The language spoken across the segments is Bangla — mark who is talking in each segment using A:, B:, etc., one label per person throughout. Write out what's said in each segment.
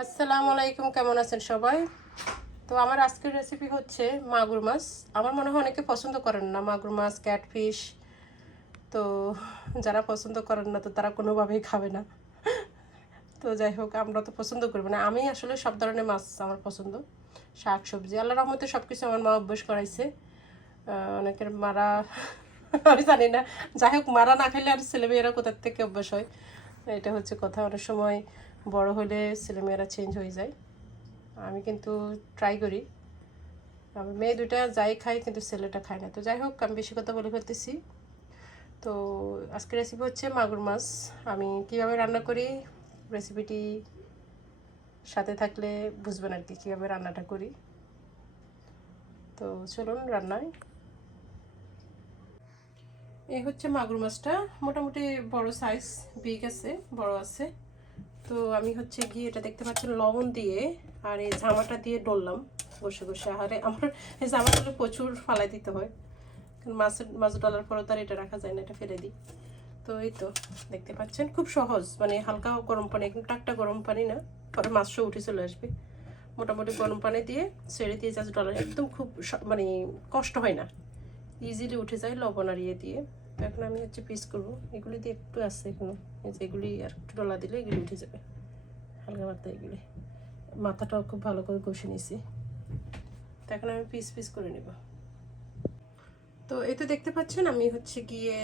A: আসসালামু আলাইকুম, কেমন আছেন সবাই? তো আমার আজকের রেসিপি হচ্ছে মাগুর মাছ। আমার মনে হয় অনেকে পছন্দ করেন না মাগুর মাছ ক্যাটফিশ তো যারা পছন্দ করেন না, তো তারা কোনোভাবেই খাবে না। তো যাই হোক, আমরা তো পছন্দ করব না আমি আসলে সব ধরনের মাছ আমার পছন্দ। শাক, সবজি আল্লাহ রহমতে সব কিছু আমার মা অভ্যাস করাইছে। অনেকের মারা, আমি জানি না। যাই হোক, মারা না খেলে আর ছেলেমেয়েরা কোথার থেকে অভ্যাস হয়? এটা হচ্ছে কথা। অনেক সময় বড় হলে ছেলেমেয়েরা চেঞ্জ হয়ে যায়। আমি কিন্তু ট্রাই করি। মেয়ে দুটা যাই খাই কিন্তু ছেলেটা খায় না। তো যাই হোক, আমি বেশি কথা বলে ফেলতেছি। তো আজকে রেসিপি হচ্ছে মাগুর মাছ। আমি কীভাবে রান্না করি রেসিপিটি সাথে থাকলে বুঝবেন আর কি কীভাবে রান্নাটা করি। তো চলুন রান্নায়। এই হচ্ছে মাগুর মাছটা। মোটামুটি বড় সাইজ বিগ আছে, বড় আছে। তো আমি হচ্ছে গিয়ে এটা দেখতে পাচ্ছেন লবণ দিয়ে আর এই জামাটা দিয়ে ডললাম বসে বসে। আরে আমার এই জামাগুলো প্রচুর ফালাই দিতে হয়। কারণ মাছের মাছ ডলার পরে তো আর এটা রাখা যায় না, এটা ফেলে দিই। তো এই তো, দেখতে পাচ্ছেন? খুব সহজ মানে হালকা গরম পানি, একদম টাকটা গরম পানি না, পরে মাছটা উঠে চলে আসবে। মোটামুটি গরম পানি দিয়ে ছেড়ে দিয়ে জাস্ট ডলার, একদম খুব মানে কষ্ট হয় না। ইজিলি উঠে যায় লবণ আর ইয়ে দিয়ে। এখন আমি হচ্ছে পিস করব। এগুলি দিয়ে একটু আছে এখনও। এগুলি আর একটু ডলা দিলে এগুলি উঠে যাবে। হালকা মাথা এগুলি। মাথাটাও খুব ভালো করে কষে নিছি। তো এখন আমি পিস পিস করে নেব। তো এই তো দেখতে পাচ্ছেন, আমি হচ্ছে গিয়ে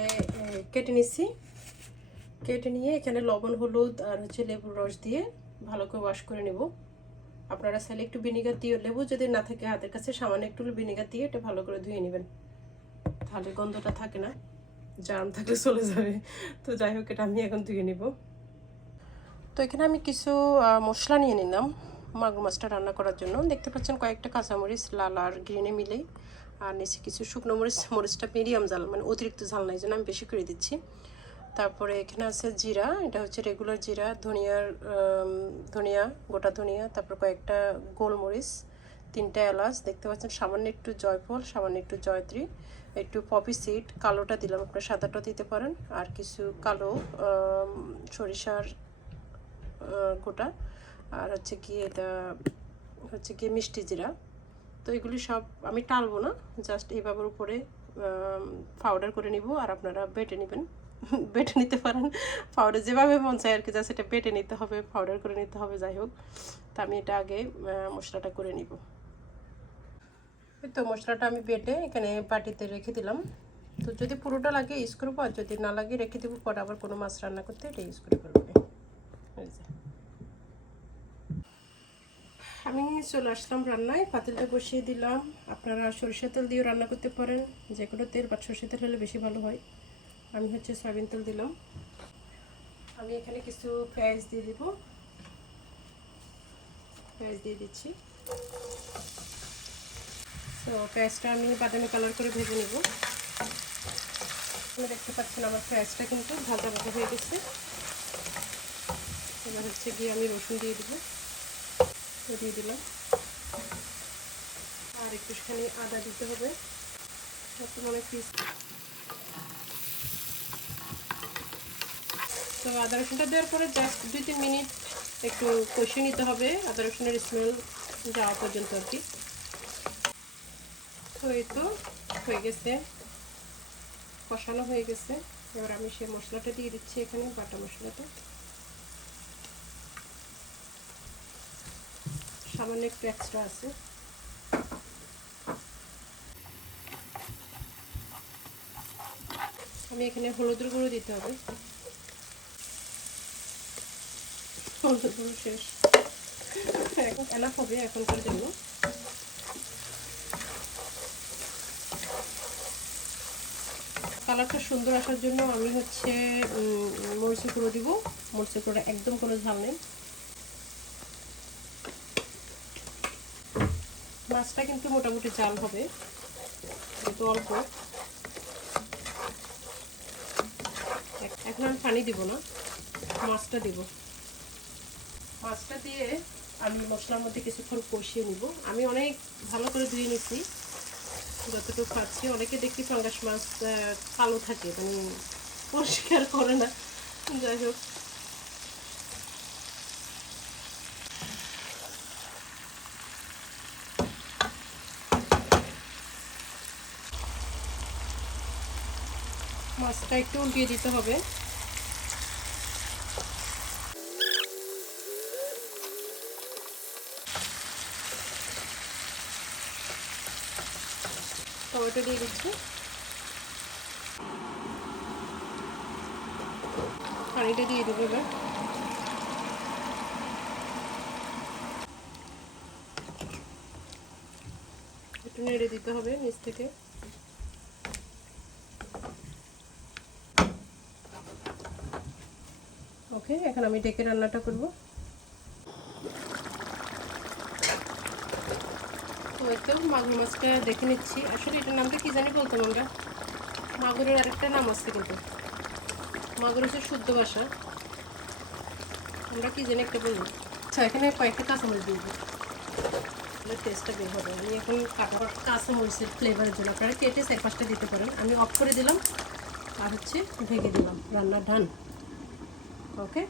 A: কেটে নিছি। কেটে নিয়ে এখানে লবণ, হলুদ আর হচ্ছে লেবুর রস দিয়ে ভালো করে ওয়াশ করে নেব। আপনারা চাইলে একটু ভিনিগার দিয়ে, লেবু যদি না থাকে, হাতের কাছে সামান্য একটু ভিনিগার দিয়ে এটা ভালো করে ধুয়ে নেবেন। তাহলে গন্ধটা থাকে না। জার্ম থাকলে চলে যাবে। তো যাই হোক, এটা আমি এখন ধুয়ে নিব। তো এখানে আমি কিছু মশলা নিয়ে নিলাম মাগুর মাছটা রান্না করার জন্য। দেখতে পাচ্ছেন কয়েকটা কাঁচামরিচ, লাল আর গ্রিনে মিলে আর নিচে কিছু শুকনো মরিচ, মরিচটা মিডিয়াম জাল মানে অতিরিক্ত ঝাল নাই জন্য আমি বেশি করে দিচ্ছি। তারপরে এখানে আছে জিরা, এটা হচ্ছে রেগুলার জিরা, ধনিয়ার ধনিয়া, গোটা ধনিয়া, তারপর কয়েকটা গোলমরিচ তিনটা এলাচ, দেখতে পাচ্ছেন সামান্য একটু জয়ফল, সামান্য একটু জয়ত্রী, একটু পপি সিড, কালোটা দিলাম, আপনার সাদাটা দিতে পারেন, আর কিছু কালো সরিষার গোটা, আর হচ্ছে কি এটা, হচ্ছে কি মিষ্টি জিরা। তো এগুলি সব আমি টালবো না, জাস্ট এইভাবে উপরে পাউডার করে নিব, আর আপনারা বেটে নেবেন, বেটে নিতে পারেন পাউডার যেভাবে মন চায় আর কি, জাস্ট এটা বেটে নিতে হবে পাউডার করে নিতে হবে, যাই হোক। তা আমি এটা আগে মশলাটা করে নিব। তো মশলাটা আমি বেটে এখানে বাটিতে রেখে দিলাম। তো যদি পুরোটা লাগে ইউজ করব, আর যদি না লাগে রেখে দেবো, পরে আবার কোনো মাছ রান্না করতে এটা ইউজ করে ফেলব। আমি চলে আসলাম রান্নায়, পাতিলটা বসিয়ে দিলাম। আপনারা সরিষা তেল দিয়েও রান্না করতে পারেন যে কোনো তেল বা সরষে তেল হলে বেশি ভালো হয়। আমি হচ্ছে সয়াবিন তেল দিলাম। আমি এখানে কিছু পেঁয়াজ দিয়ে দিব। পেঁয়াজ দিয়ে দিচ্ছি। তো পেঁয়াজটা আমি বাদামি কালার করে ভেজে নেব। আপনারা দেখতে পাচ্ছেন আমার পেঁয়াজটা কিন্তু ভাজা ভাজা হয়ে গেছে। এবার হচ্ছে গিয়ে আমি রসুন দিয়ে দিব। দিয়ে দিলাম। আর একটুখানি আদা দিতে হবে। অনেক পিস তো আদা রসুনটা দেওয়ার পরে জাস্ট দুই তিন মিনিট একটু কষিয়ে নিতে হবে। আদা রসুনের স্মেল যাওয়া পর্যন্ত আর কি। কষানো হয়ে গেছে। এবার আমি সেই মশলাটা দিয়ে দিচ্ছি এখানে, বাটা মশলাটা। সামান্য একটু এক্সট্রা আছে। আমি এখানে হলুদের গুঁড়ো দিতে হবে। হলুদের গুঁড়ো শেষ। এখন এনাফ হবে এখনকার জন্য কালারটা সুন্দর আসার জন্য আমি হচ্ছে উম, মরিচের গুঁড়ো দিব। মরিচের গুঁড়ো একদম কোনো ঝাল নেই। মাছটা কিন্তু মোটামুটি জাল হবে কিন্তু অল্প। এখন আমি পানি দিব না মাছটা দিব। মাছটা দিয়ে আমি মশলার মধ্যে কিছুক্ষণ কষিয়ে নিব। আমি অনেক ভালো করে ধুয়ে নিছি। যতটুকু খাচ্ছি, অনেকে দেখি ফাঙ্গাস মাছ কালো থাকে মানে পরিষ্কার করে না। যাই হোক। মাছটা একটু উল্টিয়ে দিতে হবে। টমেটো দিয়ে দিচ্ছি। পানিটা দিয়ে দেবো এবার। একটু নেড়ে দিতে হবে নিচ থেকে। ওকে এখন আমি ডেকে রান্নাটা করব। তো মাগুর মাছটা দেখে নিচ্ছি। আসলে এটার নামটা কি জানি বলতাম আমরা মাগুরের আরেকটা নাম আছে কিন্তু। মাগুর হচ্ছে শুদ্ধ ভাষা। আমরা কি জানি একটা বলব? আচ্ছা এখানে কয়েকটা কাঁচামরিচ দিয়ে দিই। টেস্টটা বের হবে। আমি এখন কাটা কাঁচামরিচের ফ্লেভারের জন্য আপনারা কেটে চার পাঁচটা দিতে পারেন। আমি অফ করে দিলাম আর হচ্ছে ভেঙে দিলাম। রান্নার ডান ওকে